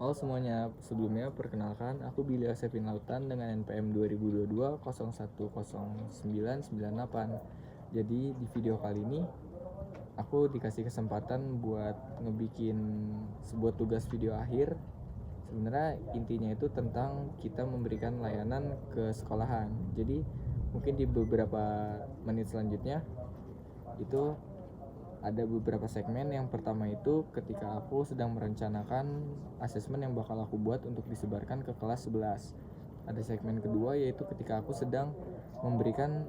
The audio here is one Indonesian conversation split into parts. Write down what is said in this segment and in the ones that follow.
Halo semuanya, sebelumnya perkenalkan aku Billy Asefin Lautan dengan NPM 2022-010998. Jadi di video kali ini aku dikasih kesempatan buat ngebikin sebuah tugas video akhir. Sebenarnya intinya itu tentang kita memberikan layanan ke sekolahan. Jadi mungkin di beberapa menit selanjutnya itu ada beberapa segmen. Yang pertama itu ketika aku sedang merencanakan asesmen yang bakal aku buat untuk disebarkan ke kelas 11. Ada segmen kedua yaitu ketika aku sedang memberikan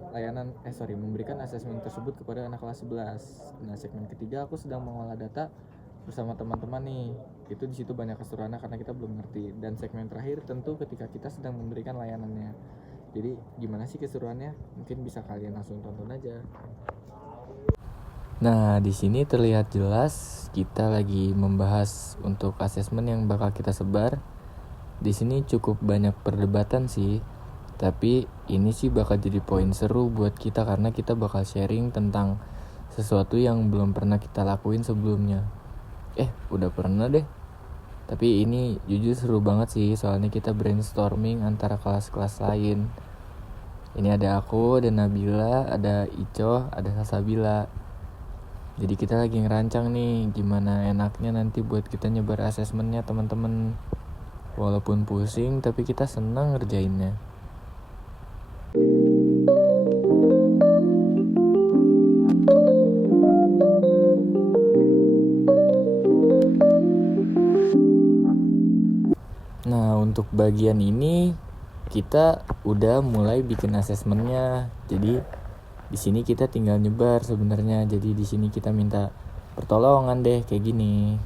memberikan asesmen tersebut kepada anak kelas 11. Nah, segmen ketiga aku sedang mengolah data bersama teman-teman nih. Itu di situ banyak keseruannya karena kita belum ngerti. Dan segmen terakhir tentu ketika kita sedang memberikan layanannya. Jadi gimana sih keseruannya? Mungkin bisa kalian langsung tonton aja. Nah, di sini terlihat jelas kita lagi membahas untuk asesmen yang bakal kita sebar. Di sini cukup banyak perdebatan sih, tapi ini sih bakal jadi poin seru buat kita karena kita bakal sharing tentang sesuatu yang belum pernah kita lakuin sebelumnya. Udah pernah deh. Tapi ini jujur seru banget sih, soalnya kita brainstorming antara kelas-kelas lain. Ini ada aku, ada Nabila, ada Ico, ada Sasabila. Jadi kita lagi ngerancang nih gimana enaknya nanti buat kita nyebar asesmennya teman-teman. Walaupun pusing tapi kita senang ngerjainnya. Nah, untuk bagian ini kita udah mulai bikin asesmennya. Jadi di sini kita tinggal nyebar sebenarnya. Jadi di sini kita minta pertolongan deh kayak gini.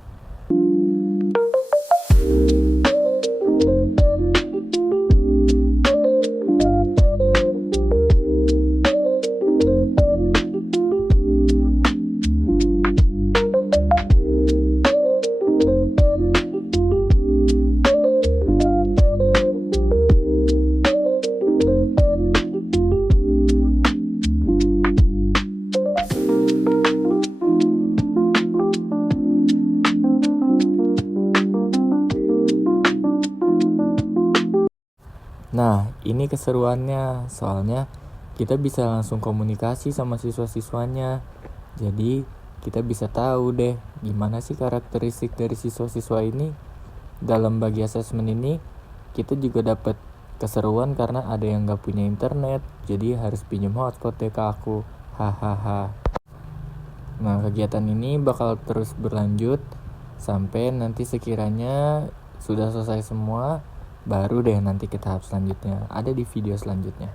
Nah, ini keseruannya, soalnya kita bisa langsung komunikasi sama siswa-siswanya. Jadi, kita bisa tahu deh gimana sih karakteristik dari siswa-siswa ini. Dalam bagi asesmen ini, kita juga dapat keseruan karena ada yang gak punya internet, jadi harus pinjam hotspot deh ke aku. Hahaha. Nah, kegiatan ini bakal terus berlanjut sampai nanti sekiranya sudah selesai semua. Baru deh nanti ke tahap selanjutnya. Ada di video selanjutnya.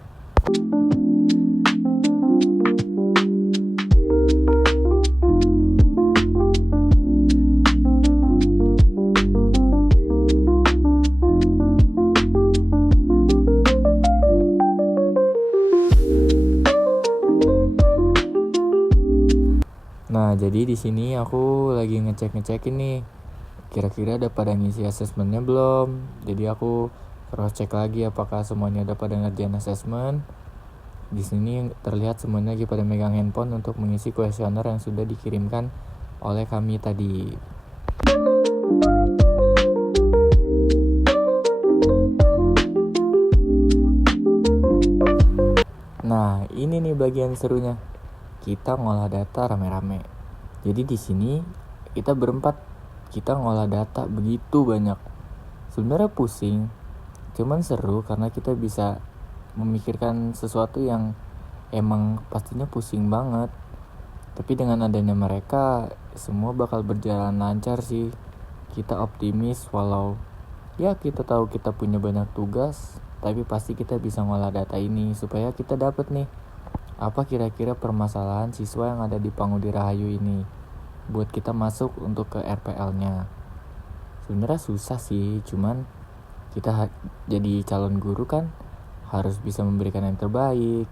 Nah, jadi di sini aku lagi ngecek nih. Kira-kira ada pada ngisi asesmennya belum? Jadi aku cross check lagi apakah semuanya ada pada ngerjain asesmen. Di sini terlihat semuanya lagi pada megang handphone untuk mengisi kuesioner yang sudah dikirimkan oleh kami tadi. Nah, ini nih bagian serunya. Kita ngolah data rame-rame. Jadi di sini kita berempat, kita ngolah data begitu banyak. Sebenarnya pusing, cuman seru karena kita bisa memikirkan sesuatu yang emang pastinya pusing banget. Tapi dengan adanya mereka, semua bakal berjalan lancar sih. Kita optimis walau ya kita tahu kita punya banyak tugas, tapi pasti kita bisa ngolah data ini supaya kita dapat nih apa kira-kira permasalahan siswa yang ada di Pangudi Rahayu ini buat kita masuk untuk ke RPL-nya. Sebenarnya susah sih, cuman kita jadi calon guru kan harus bisa memberikan yang terbaik.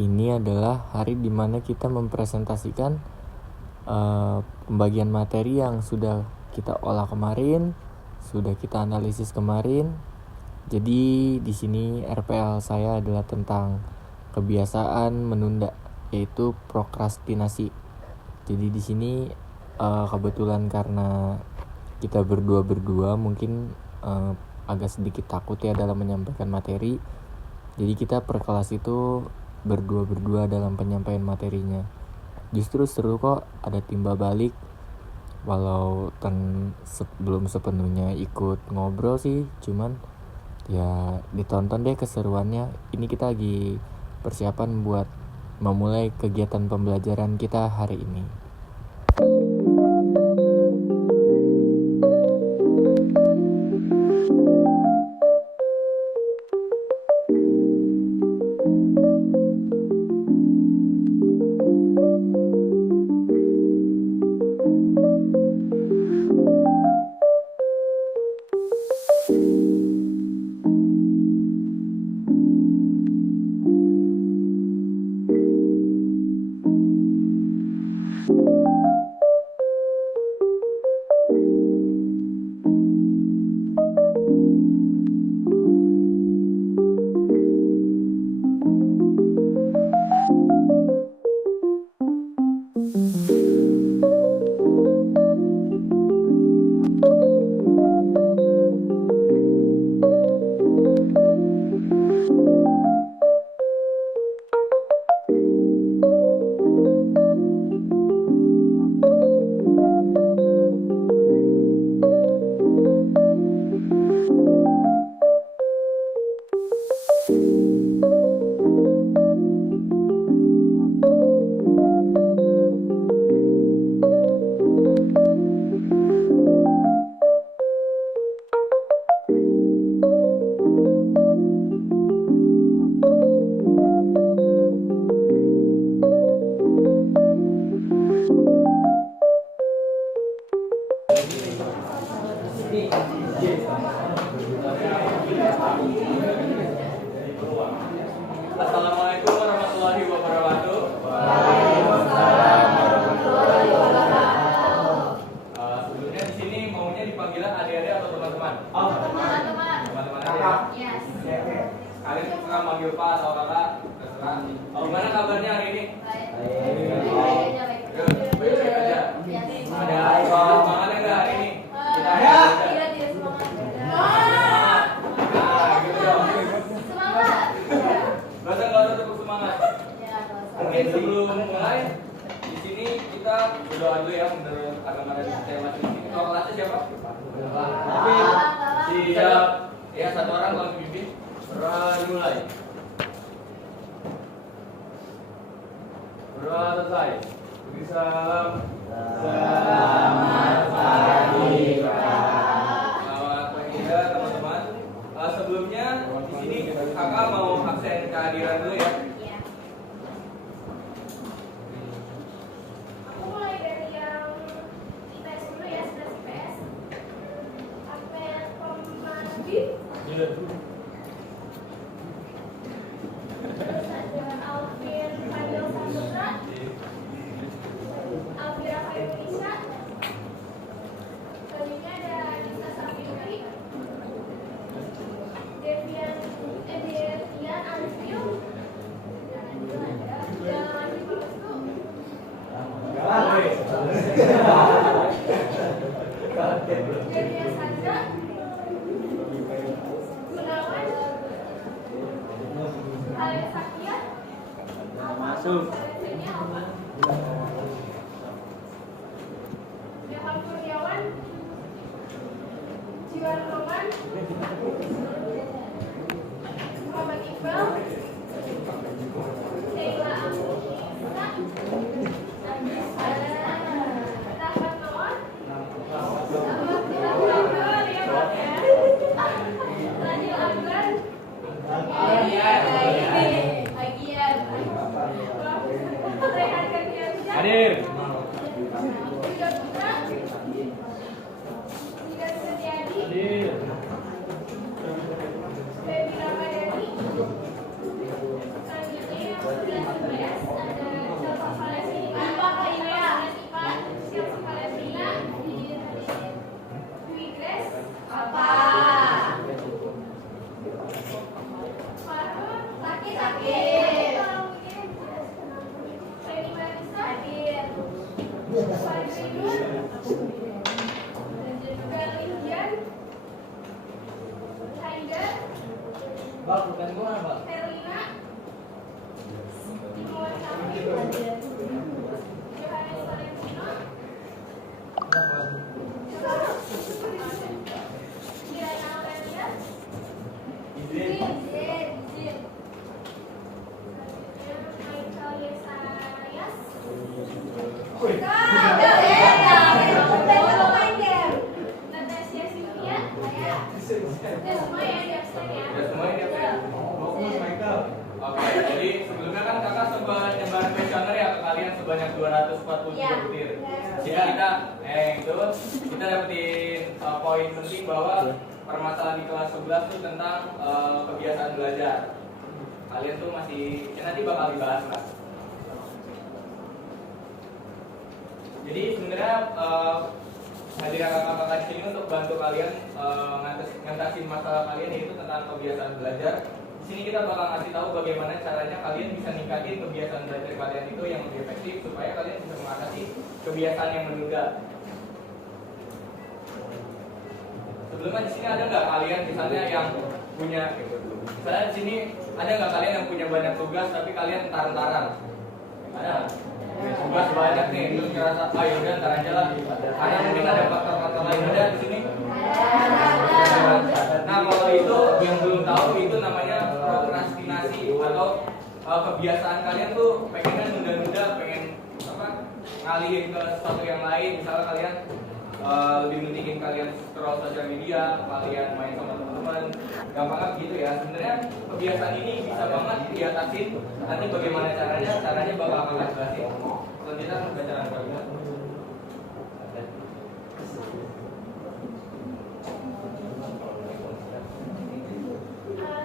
ini adalah hari dimana kita mempresentasikan pembagian materi yang sudah kita olah kemarin, sudah kita analisis kemarin. Jadi di sini RPL saya adalah tentang kebiasaan menunda, yaitu prokrastinasi. Jadi di sini kebetulan karena kita berdua mungkin agak sedikit takut ya dalam menyampaikan materi. Jadi kita per kelas itu berdua dalam penyampaian materinya. Justru seru kok, ada timbal balik. Walau belum sepenuhnya ikut ngobrol sih, cuman ya ditonton deh keseruannya. Ini kita lagi persiapan buat memulai kegiatan pembelajaran kita hari ini. Assalamualaikum warahmatullahi wabarakatuh. Waalaikumsalam warahmatullahi wabarakatuh. Sebelumnya di sini maunya dipanggilnya adik-adik atau teman-teman? Teman-teman. Teman-teman aja. Yes. Kalian suka manggil Pak atau Kakak? Terserah. Gimana kabarnya hari ini? Baik. Baik-baik aja. Yes. Ada semangatnya nggak hari ini? Kita Ada. aja. Tidak semangat. Nah, gitu dong. Semangat. Nggak usah tepuk semangat. Ya, Mungkin sebelum mulai, di sini kita berdoa dulu ya menurut agama dan sistem masing-masing. Kalau kelasnya siapa? Siap. Ya, satu orang kalau pimpin. Mulai. Berdoa selesai. Beri salam. Selamat pagi, Pak. Selamat pagi ya teman-teman. Sebelumnya di sini kakak mau absen kehadiran dulu ya. Iya. Aku mulai dari yang IPS dulu ya, 11 IPS. Sampai pemandi. Terus ada Alvin Fadil Saputra, Alvira Fayunisha, selanjutnya ada Anissa Safiri, Devian Anfil, dan ada Andi Parestu, Delia Sandra, Gunawan, Alex Sakia, Masuk. ini apa? Ilham Kurniawan, Jiwan Roman, Muhammad Iqbal, Sheila Amrisa, Rahmat Noah, Daniel Akbar, Agian, Rehan Kagiansyah, Hadir. Tiga Putra, Tiga Setiadi, Hadir. Fajrinur, Galindian, Haidar, Herlina, Muhammad Hamid, Johannes Valentino, Diana Aurelia, Izin, Michael Yesayas, Natasha Cynthia, udah semua ya di absen ya. Udah semua ini apa ya? Oke, jadi sebelumnya kan kakak sempat nyebar kuesioner ya ke kalian sebanyak 243 Iya. butir. Jadi kita dapetin poin penting bahwa permasalahan di kelas 11 tuh tentang kebiasaan belajar. Kalian tuh masih nanti bakal dibahas lah. Jadi sebenarnya hadiran kakak-kakak di sini untuk bantu kalian ngatasin masalah kalian yaitu tentang kebiasaan belajar. Di sini kita bakal ngasih tahu bagaimana caranya kalian bisa ningkatin kebiasaan belajar kalian itu yang lebih efektif supaya kalian bisa mengatasi kebiasaan yang menunda. Sebelumnya di sini ada nggak kalian misalnya yang punya, misalnya di sini ada nggak kalian yang punya banyak tugas tapi kalian entar-entaran? Ada. Tugas banyak nih, terus ngerasa, ah yaudah ntar aja lah. Karena mungkin ada faktor-faktor lain ada di sini. Nah kalau itu yang belum tahu itu namanya prokrastinasi atau kebiasaan kalian tuh pengennya nunda-nunda, pengen ngalihin ke sesuatu yang lain. Misalnya kalian lebih pentingin kalian scroll sosial media, kalian main sama teman-teman, gampangnya begitu ya. Sebenarnya kebiasaan ini bisa banget diatasin. Nanti bagaimana caranya bakal akan jelasin. Selanjutnya pembacaan kalimat.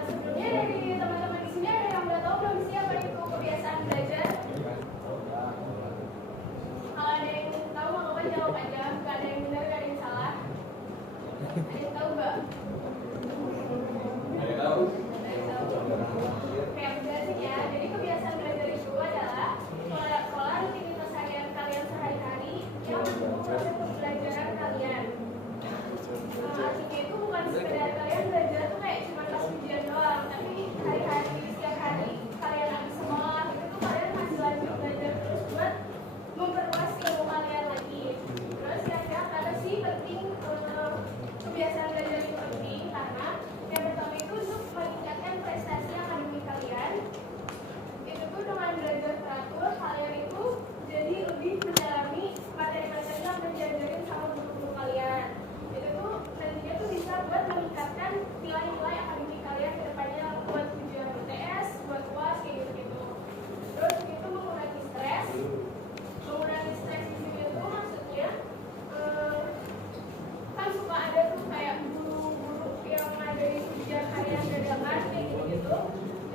Sebelumnya dari teman-teman di sini ada yang udah tahu belum sih apa itu kebiasaan belajar? Kalau ada yang tahu nggak apa-apa jawab aja, nggak ada yang benar nggak ada yang salah. Ada yang tahu nggak? Ada yang tahu? Ada yang tahu. Kayak jelasin ya. Jadi kebiasaan belajar itu adalah pola rutinitas harian kalian sehari-hari yang mendukung proses pembelajaran kalian. Artinya itu bukan sekedar kalian belajar tuh kayak cuma pas ujian doang, tapi hari-hari setiap hari kalian habis sekolah itu tuh kalian masih lanjut belajar terus buat memperluas ilmu kalian lagi. Terus yang kenapa sih penting kebiasaan belajar itu penting karena yang pertama itu untuk meningkatkan prestasi akademik kalian. Itu tuh dengan belajar teratur kalian itu jadi lebih mendalami materi-materi yang diajarin sama guru-guru kalian. Itu tuh nantinya tuh bisa buat meningkatkan nilai-nilai akademik kalian ke depannya buat ujian UTS, buat UAS kayak gitu-gitu. Terus itu mengurangi stres. Mengurangi stres di sini tuh maksudnya kan suka ada tuh kayak guru-guru yang ngadain ujian harian dadakan kayak gitu-gitu.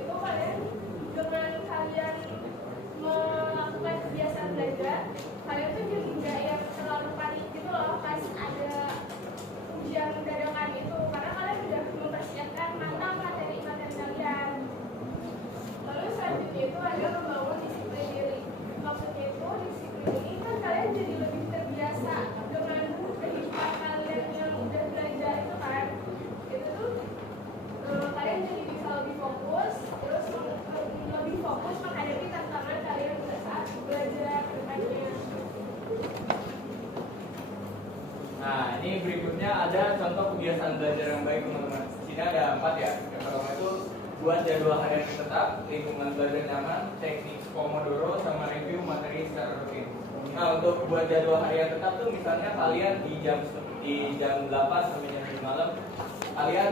Itu kalian dengan kalian melakukan kebiasaan belajar, kalian tuh jadi nggak yang terlalu panik gitu loh pas ada ujian dadakan itu, karena kalian udah mempersiapkan matang materi-materi kalian. Lalu selanjutnya itu ada membangun disiplin diri. Maksudnya itu disiplin ini kan kalian jadi lebih terbiasa dengan kehidupan kalian yang udah belajar itu kan. Itu tuh kalian jadi bisa lebih fokus, terus lebih fokus menghadapi tantangan kalian pada saat belajar ke depannya. Nah, ini berikutnya ada contoh kebiasaan belajar yang baik teman-teman. Di sini ada 4 ya. Yang pertama itu buat jadwal harian yang tetap, lingkungan belajar nyaman, teknik Pomodoro, sama review materi secara rutin. Nah, untuk buat jadwal harian tetap tuh misalnya kalian di jam 8 sampai jam 9 malam, kalian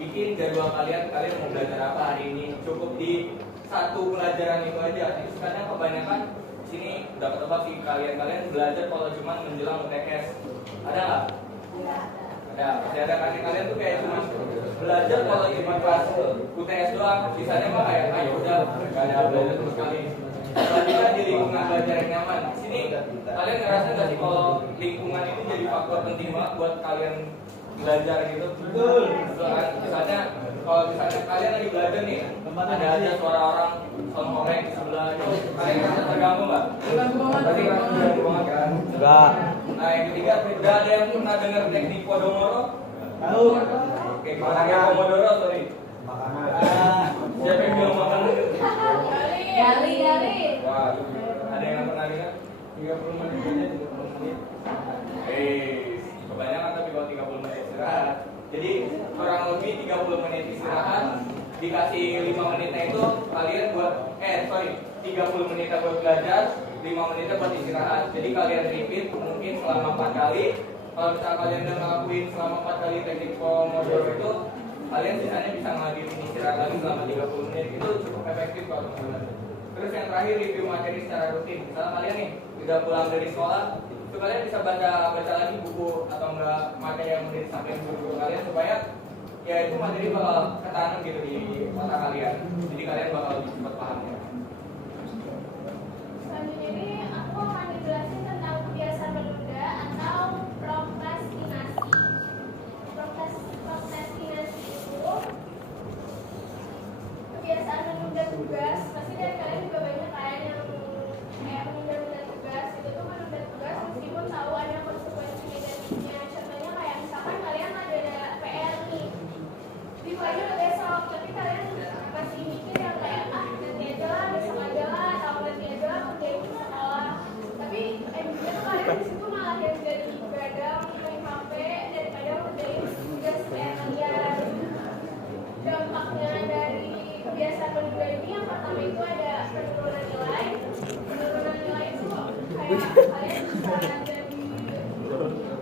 bikin jadwal kalian mau belajar apa hari ini. Cukup di satu pelajaran itu aja. Itu sekarang kebanyakan di sini udah ketebak sih kalian belajar kalau cuma menjelang UTS. Ada nggak? Ada. Pasti ada kan kalian tuh kayak cuma belajar kalau cuma pas UTS doang. Sisanya mah kayak ayo udah nggak ada belajar sama sekali. Selanjutnya di lingkungan belajar yang nyaman. Di sini kalian ngerasa nggak sih kalau lingkungan itu jadi faktor penting banget buat kalian belajar gitu? Betul. Betul kan? Misalnya kalau misalnya kalian lagi belajar nih, ada aja suara orang ngorek di sebelah itu, kalian ngerasa terganggu nggak? Terganggu banget. Berarti ngerasa terganggu banget kan? kan? Enggak. Nah yang ketiga, udah ada yang pernah dengar teknik Pomodoro? Tahu. Oke, gimana kayak Pomodoro, sorry. Siapa yang bilang makanan? Gali. Wah, ada yang pernah dengar? 30 menit aja, 30 menit. Kebanyakan tapi kalau 30 menit istirahat. Jadi kurang lebih 30 menit istirahat, dikasih 5 menitnya itu kalian buat 30 menitnya buat belajar, 5 menitnya buat istirahat. Jadi kalian repeat mungkin selama 4 kali. Kalau misalnya kalian udah ngelakuin selama 4 kali teknik Pomodoro itu, kalian sisanya bisa ngelanjutin istirahat lagi selama 30 menit. Itu cukup efektif kalau teman-teman. Terus yang terakhir, review materi secara rutin. Misalnya kalian nih udah pulang dari sekolah, itu kalian bisa baca lagi buku atau enggak materi yang udah disampaikan guru kalian, supaya ya itu materi bakal ketanam gitu di otak kalian. Jadi kalian bakal lebih cepat pahamnya. Selanjutnya ini aku akan dijelasin tentang kebiasaan menunda atau prokrastinasi. Prokrastinasi itu kebiasaan menunda tugas. Pasti dari kalian juga banyak kan yang kayak menunda tugas. Itu tuh menunda tugas meskipun tahu ada konsekuensi negatifnya. Contohnya kayak misalkan kalian ada PR nih, dimulainya udah besok, tapi kalian masih mikir yang kayak nanti aja lah, besok aja lah, atau nanti aja lah kerjain di sekolah. Tapi endingnya tuh kalian di situ malah yang jadi begadang, main HP daripada kerjain tugas PR kalian. Dampaknya dari kebiasaan menunda ini yang pertama itu ada penurunan nilai. Penurunan nilai itu kayak kalian bisa jadi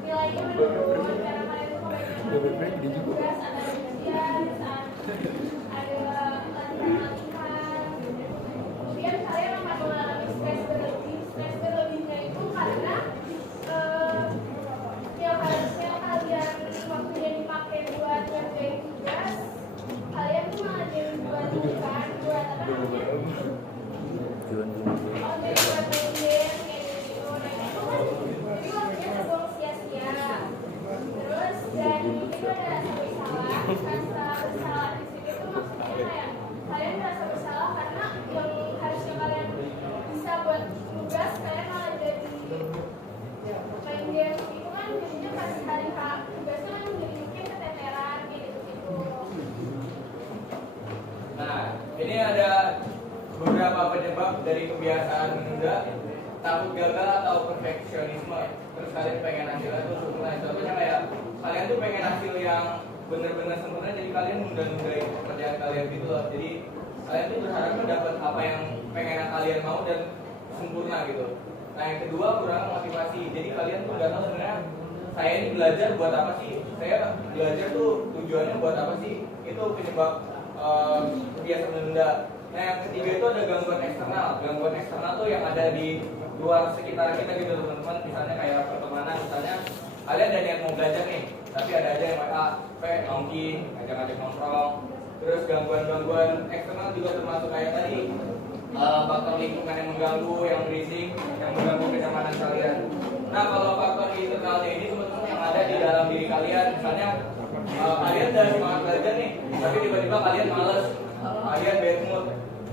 nilainya menurun karena kalian tuh kebanyakan tugas atau ujian saat ada latihan. Kemudian kalian akan mengalami stres berlebih. Stres berlebihnya itu karena yang harusnya kalian waktunya dipakai buat ngerjain tugas, kalian tuh malah jadi buat apa namanya? Oh, jadi buat main game kayak gitu. Nah itu kan jadi waktunya terbuang sia-sia. Terus dan itu ada rasa bersalah. Rasa bersalah di sini tuh maksudnya kayak kalian merasa bersalah karena yang harusnya kalian bisa buat tugas, kalian malah jadi main game. Itu kan jadinya pas hari tugasnya kan jadi mungkin keteteran kayak gitu-gitu. Nah, ini ada beberapa penyebab dari kebiasaan menunda: takut gagal atau perfeksionisme. Terus kalian pengen hasilnya tuh sempurna. Contohnya kayak kalian tuh pengen hasil yang bener-bener sempurna, jadi kalian nunda-nundain pekerjaan kalian gitu loh. Jadi kalian tuh berharap mendapat apa yang pengen kalian mau dan sempurna gitu. Nah yang kedua, kurang motivasi. Jadi kalian tuh gak tahu sebenarnya saya ini belajar buat apa sih? Saya belajar tuh tujuannya buat apa sih? Itu penyebab kebiasaan menunda. Nah yang ketiga itu ada gangguan eksternal. Gangguan eksternal tuh yang ada di luar sekitar kita gitu teman-teman. Misalnya kayak pertemanan, misalnya kalian ada niat mau belajar nih, tapi ada aja yang WA, nongki, ngajak-ngajak nongkrong. Terus gangguan-gangguan eksternal juga termasuk kayak tadi faktor lingkungan yang mengganggu, yang berisik, yang mengganggu kenyamanan kalian. Nah kalau faktor internalnya ini teman-teman yang ada di dalam diri kalian, misalnya kalian udah semangat belajar nih, tapi tiba-tiba kalian males, kalian bad mood.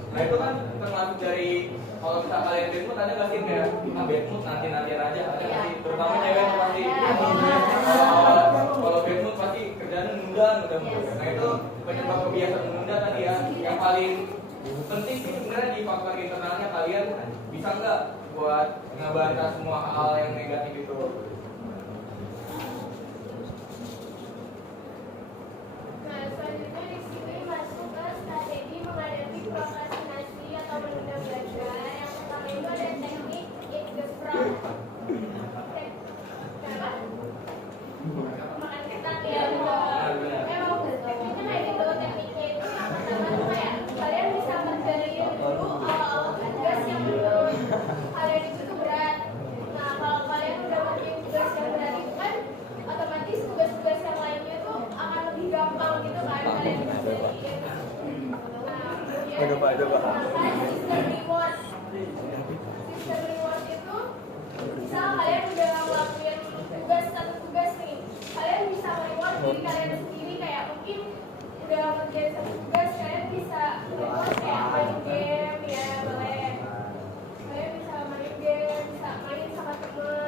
Nah itu kan termasuk dari, kalau misalnya kalian bad mood, ada nggak sih kayak bad mood nanti aja, ada nggak sih? Terutama cewek tuh pasti. Kalau bad mood pasti kerjaan nunda. Nah itu penyebab kebiasaan menunda tadi ya. Yang paling penting sih sebenarnya di faktor internalnya kalian bisa nggak buat ngebantah semua hal yang negatif itu. Nah, selanjutnya di sini masuk ke strategi menghadapi prokrastinasi atau menunda belajar. Yang pertama itu ada teknik eat the frog. Kenapa? Makan ketat ya. Emang tekniknya kayak gitu. Tekniknya itu yang pertama tuh kayak kalian bisa kerjain dulu awal-awal tugas yang menurut kalian itu tuh berat. Nah, kalau kalian udah ngerjain tugas yang berat itu kan otomatis tugas-tugas yang lainnya tuh akan lebih gampang gitu kan kalian bisa jadiin. Nah, kemudian menggunakan sistem reward. Sistem reward itu misal kalian udah ngelakuin satu tugas nih, kalian bisa reward diri kalian sendiri, kayak mungkin udah ngerjain satu tugas, kalian bisa reward kayak main game ya, boleh. Kalian bisa main game, bisa main sama temen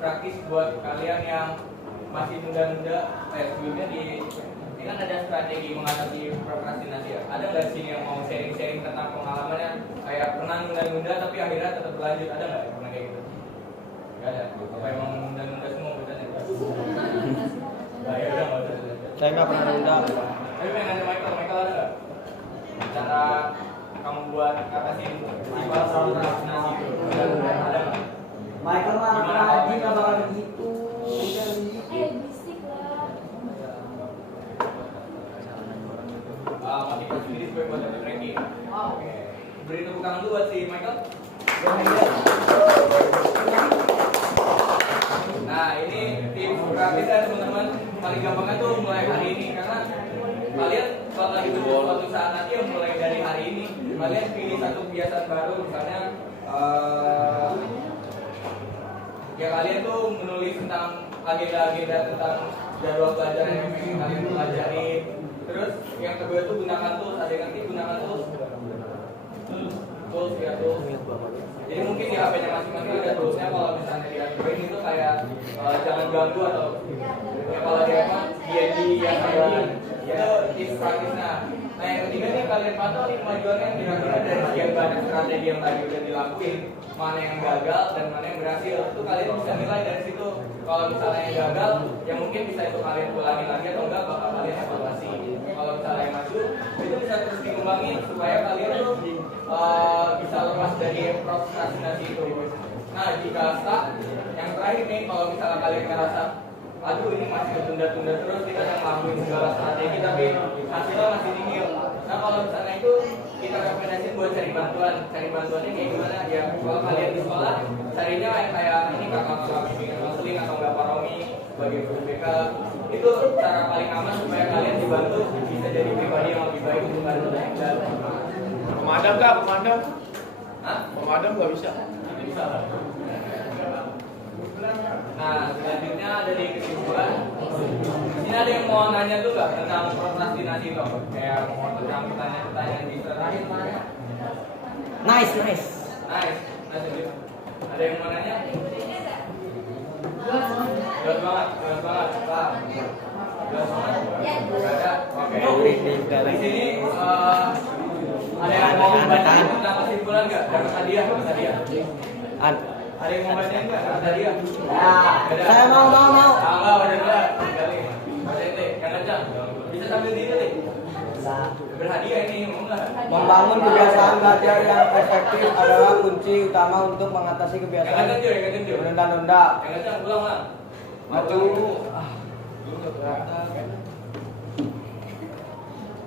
praktis buat kalian yang masih nunda-nunda. Sebelumnya ini kan ada strategi mengatasi prokrastinasi ya. Ada nggak di sini yang mau sharing-sharing tentang pengalamannya kayak pernah nunda-nunda tapi akhirnya tetap berlanjut? Ada nggak yang pernah kayak gitu? Nggak ada. Apa emang nunda-nunda semua bedanya? Nah, ya udah nggak usah. Saya nggak pernah nunda. Tapi pengen nanya Michael ada nggak? Cara kamu buat atasi sifat prokrastinasi itu? Ada nggak? Michael mah Gimana lagi kalau nggak bakal misalnya? begitu. Bisik lah. Motivasi diri supaya buat dapat ranking. Oke. Beri tepuk tangan dulu buat si Michael. Nah, ini tips praktisnya teman-teman. Paling gampangnya tuh mulai hari ini karena kalian kalau lagi butuh suatu saat nanti yang mulai dari hari ini. Kalian pilih satu kebiasaan baru, misalnya ya kalian tuh menulis tentang agenda-agenda tentang jadwal pelajaran yang ingin kalian pelajari. Terus yang kedua tuh gunakan tools, ada yang nanti gunakan tools ya tools. Jadi mungkin di HP-nya masing-masing ada toolsnya. Kalau misalnya di Android itu kayak jangan ganggu atau ya kalau di iPhone DND ya itu tips praktisnya. Nah yang ketiga nih kalian pantau nih kemajuannya kira-kira dari sekian banyak strategi yang tadi udah dilakuin, mana yang gagal dan mana yang berhasil. Itu kalian bisa nilai dari situ. Kalau misalnya yang gagal, ya mungkin bisa itu kalian ulangi lagi atau enggak bakal kalian evaluasi. Kalau misalnya yang maju, itu bisa terus dikembangin supaya kalian tuh bisa lepas dari prokrastinasi itu. Nah jika stuck, yang terakhir nih kalau misalnya kalian ngerasa aduh ini masih ketunda-tunda terus, kita udah ngelakuin segala strategi tapi hasilnya masih nihil. Nah kalau misalnya itu kita rekomendasiin buat cari bantuan. Cari bantuannya kayak gimana? Ya kalau kalian di sekolah carinya yang kayak ini kakak-kakak bimbingan konseling atau enggak Pak Romi sebagai guru BK. Itu cara paling aman supaya kalian dibantu bisa jadi pribadi yang lebih baik untuk kalian dan Pemadam nggak? Pemadam? Hah? Pemadam nggak bisa? Bisa lah. Nah, selanjutnya ada di kesimpulan. Ini ada yang mau nanya tuh nggak tentang prokrastinasi itu? Kayak mau tentang pertanyaan-pertanyaan di terakhir. Nice. Nice. Ada yang mau nanya? Jelas banget. Paham? Jelas banget. Nggak ada. Oke. Di sini ada yang mau banyak tentang kesimpulan nggak? Dapat hadiah. Ada yang mau banyak nggak? Dapat hadiah. Saya mau. Enggak, udah. Kali. Yang kencang. Bisa sambil diri nih. Berhadiah ini, mau nggak? Membangun kebiasaan belajar yang efektif adalah kunci utama untuk mengatasi Yang kebiasaan kencang, Jur. menunda-nunda. Yang kencang, pulang lah. Maju.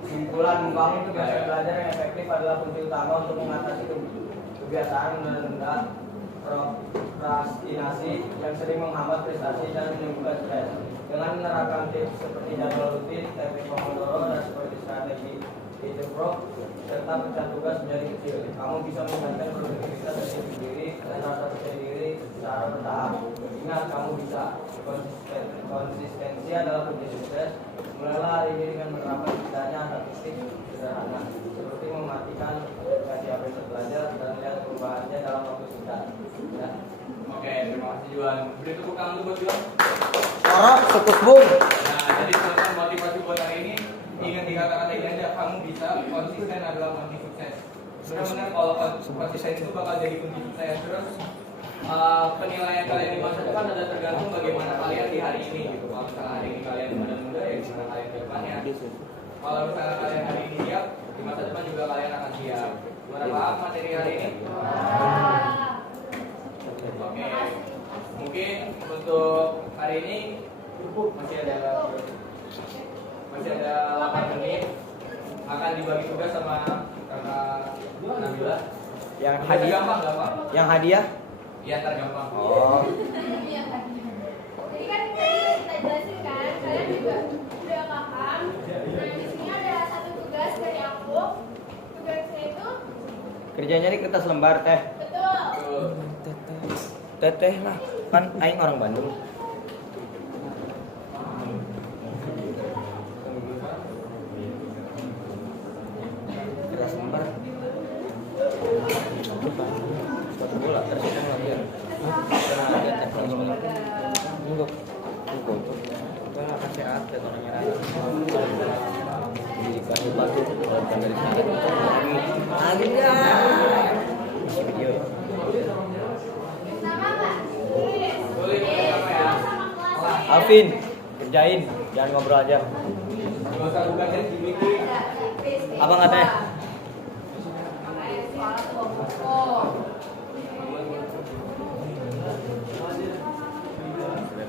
Kesimpulan, membangun kebiasaan belajar yang efektif adalah kunci utama untuk mengatasi kebiasaan menunda, prokrastinasi yang sering menghambat prestasi dan menimbulkan stres. Dengan menerapkan tips seperti jadwal rutin, teknik Pomodoro, dan seperti strategi Pro, serta pecah tugas menjadi kecil, kamu bisa meningkatkan produktivitas diri dan rasa percaya diri secara bertahap. Ingat, kamu bisa. Konsistensi adalah kunci sukses. Mulailah hari ini dengan menerapkan setidaknya satu tips sederhana, seperti mematikan aplikasi HP belajar dan lihat perubahannya dalam waktu singkat. Ya. Oke, terima kasih Juan. Beri tepuk tangan dulu buat Juan. Orang sekus bung. Nah, jadi teman-teman motivasi buat hari ini, ingat di kata-kata ini aja, kamu bisa, konsisten adalah kunci sukses. Benar-benar kalau konsisten itu bakal jadi kunci sukses. Terus penilaian kalian di masa depan ada tergantung bagaimana kalian di hari ini gitu. Kalau misalnya hari ini kalian muda-muda, ya gimana kalian ke depannya. Kalau misalnya kalian hari ini siap, di masa depan juga kalian akan siap. Gimana paham materi hari ini? Oke, mungkin untuk hari ini masih ada 8 menit akan dibagi tugas sama kakak Nabila. Yang Bisa hadiah. gampang. Yang hadiah. Iya, tergampang. Oh. Jadi kan tadi kita jelasin kan, kalian juga udah paham. Nah di sini ada satu tugas dari aku. Tugasnya itu Kerjanya di kertas lembar teh. betul. Teteh lah, kan aing orang Bandung. Kertas lembar. Sepatu bola, terus lagi ya. Karena ada teknologi. Lagi enggak? Video. Sama nggak? Boleh sama ya. Sama kelas. Alvin, kerjain, jangan ngobrol aja. Gak usah buka chat gini. Abang katanya.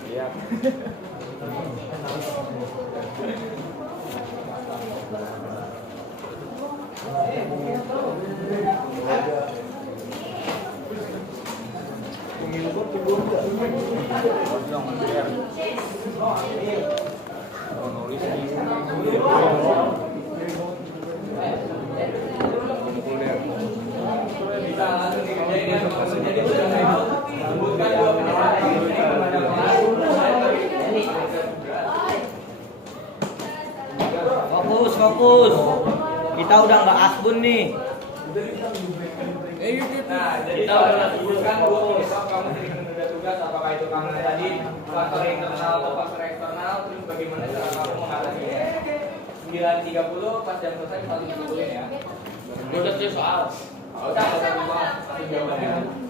Lihat. Bisa langsung dikerjain ya. Jadi udah sebutkan 2 penjelasan ini kepada kelas. Fokus. Kita udah nggak asbun nih. Nah, jadi kita udah sebutkan 2 penyebab kamu jadi menunda tugas, apakah itu karena tadi faktor internal atau faktor eksternal, terus bagaimana cara kamu mengatasinya. 9.30 pas jam selesai saling dikumpulin ya. Gue udah selesai soal. Oh, udah satu jawabannya.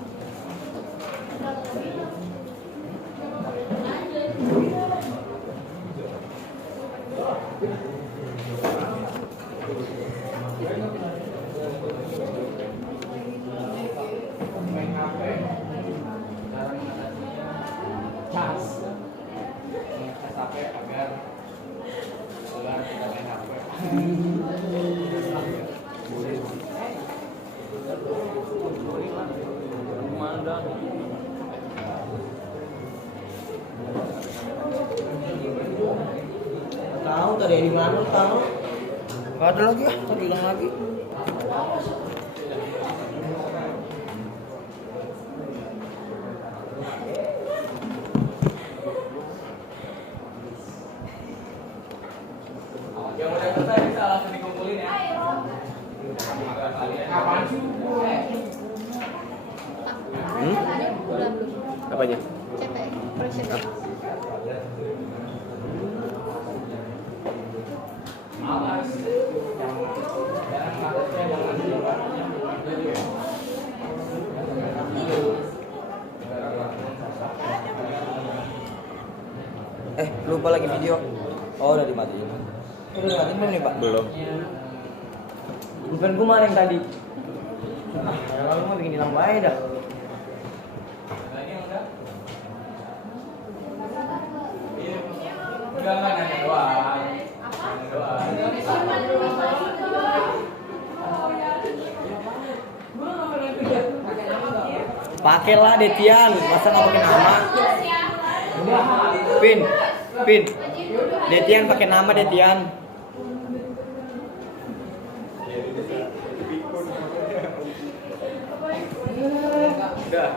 Main HP, cara mengatasinya cas. Mengecas HP agar kita main HP. Tahu tadi di mana tahu? Gak ada lagi ah, tadi hilang lagi. Yang udah selesai bisa langsung dikumpulin ya. Kapan sih? Apanya? Malas. Jangan malasnya jangan Lupa lagi video. Oh, udah dimatiin. Udah dimatiin belum nih, Pak? Belum. Bukan gua malah yang tadi. Lalu mah bikin hilang bae dah. Nah, ini udah. Udah nggak nanya doang. Nanya doang. Pakailah Detian, masa nggak pakai nama? Pin. Detian pakai nama Detian. Udah.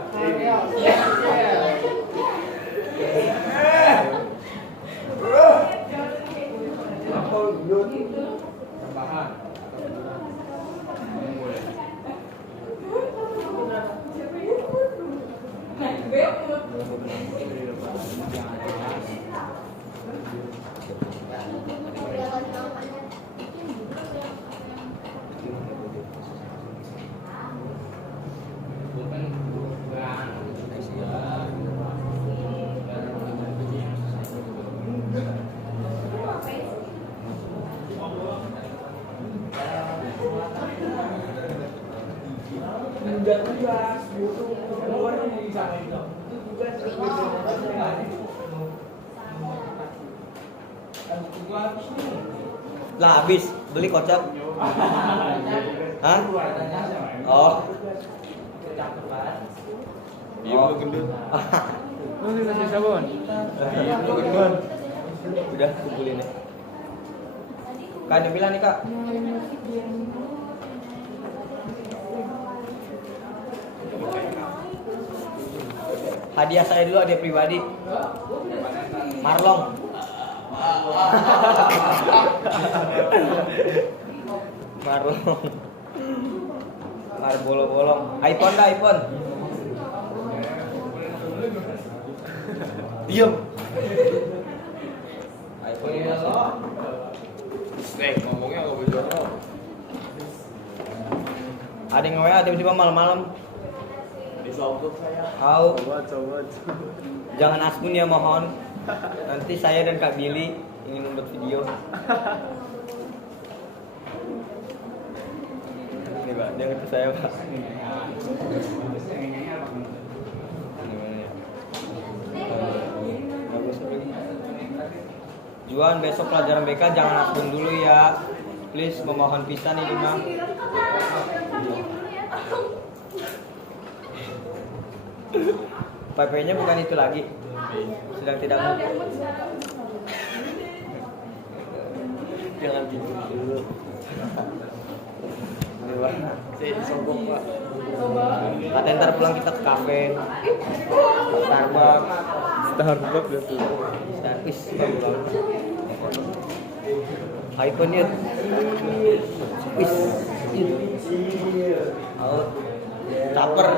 Tambahan. Udah tugas, keluar dari sana itu. Lah habis beli kocak. Hah? Oh. Iya, lu gendut. Lu bisa sabun. Iya, lu gendut. Udah kumpulin nih. Kak, dia bilang nih, Kak. Hadiah saya dulu, hadiah pribadi. Marlong. Marlong. Bolong-bolong. iPhone dah, iPhone. Diam. iPhone ini lo. Ngomongnya agak bejorok. Ada yang WA tiba-tiba malam-malam. Disogok saya. Coba. Jangan aspun ya mohon. Nanti saya dan Kak Billy ingin membuat video. Nih Pak, dia ngerti saya Pak. Juan, besok pelajaran BK jangan aspun dulu ya. Please, memohon pisan ini mah. PP-nya bukan itu lagi. Sedang tidak mau. Jangan tidur dulu. Saya disogok Pak. Katanya ntar pulang kita ke kafe, Starbucks ya tuh. Starbucks bagus banget. iPhone yuk. Wis. Caper.